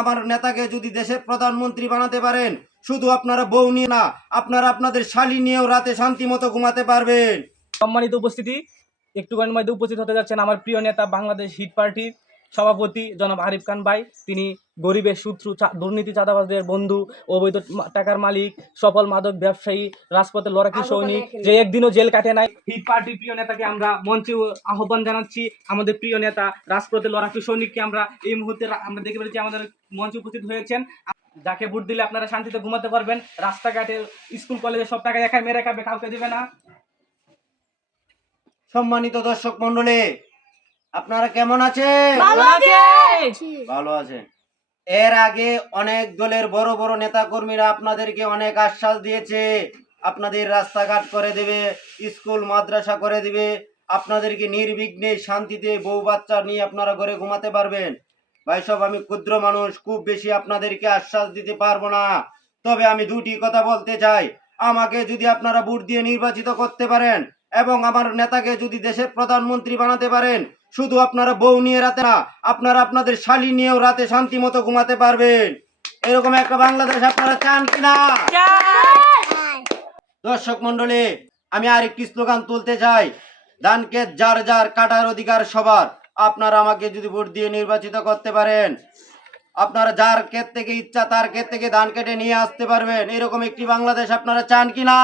আমার নেতাকে যদি দেশের প্রধানমন্ত্রী বানাতে পারেন, শুধু আপনারা বউ নিয়ে না, আপনারা আপনাদের শালী নিয়েও রাতে শান্তি মতো ঘুমাতে পারবেন। সম্মানিত উপস্থিতি, একটুখানির মধ্যে উপস্থিত হতে যাচ্ছেন আমার প্রিয় নেতা, বাংলাদেশ হিট পার্টির সভাপতি জনাব আরিফ খান ভাই। তিনি গরিবের শত্রু, দুর্নীতি চাঁদাবাজদের বন্ধু, অবৈধ টাকার মালিক, সফল মাদক ব্যবসায়ী, রাজপথে লড়াকি সৈনিক, যে একদিনও জেল কাটে নাই। হিট পার্টির প্রিয় নেতাকে আমরা মঞ্চে আহ্বান জানাচ্ছি। আমাদের প্রিয় নেতা রাজপথে লড়াকি সৈনিককে আমরা এই মুহূর্তে আমরা দেখতে পেরেছি আমাদের মঞ্চে উপস্থিত হয়েছেন। যাকে ভোট দিলে আপনারা শান্তিতে ঘুমাতে পারবেন। রাস্তাঘাটে, স্কুল কলেজে সব টাকা একাই মেরে খাবে, কাউকে দিবে না। সম্মানিত দর্শক মন্ডলী, আপনারা কেমন আছেন? ভালো আছেন। এর আগে অনেক দলের বড় বড় নেতা কর্মীরা আপনাদেরকে অনেক আশ্বাস দিয়েছে, আপনাদের রাস্তাঘাট করে দেবে, স্কুল মাদ্রাসা করে দিবে, আপনাদেরকে নির্বিঘ্নে শান্তিতে বউ বাচ্চা নিয়ে আপনারা ঘরে ঘুমাতে পারবেন। ভাই সব, আমি ক্ষুদ্র মানুষ, খুব বেশি আপনাদেরকে আশ্বাস দিতে পারবো না। তবে আমি দুটি কথা বলতে চাই। আমাকে যদি আপনারা ভোট দিয়ে নির্বাচিত করতে পারেন এবং আমার নেতাকে যদি দেশের প্রধানমন্ত্রী বানাতে পারেন, শুধু আপনারা বউ নিয়ে রাতে না, আপনারা আপনাদের শালী নিয়েও রাতে শান্তি মতো ঘুমাতে পারবেন। এরকম একটা বাংলাদেশ আপনারা চান কিনা? দর্শক মন্ডলী, আমি আরেকটি স্লোগান তুলতে চাই। ধান ক্ষেত যার যার, কাটার অধিকার সবার। আপনারা আমাকে যদি ভোট দিয়ে নির্বাচিত করতে পারেন, আপনারা যার ক্ষেত থেকে ইচ্ছা তার ক্ষেত থেকে ধান কেটে নিয়ে আসতে পারবেন। এরকম একটি বাংলাদেশ আপনারা চান কিনা?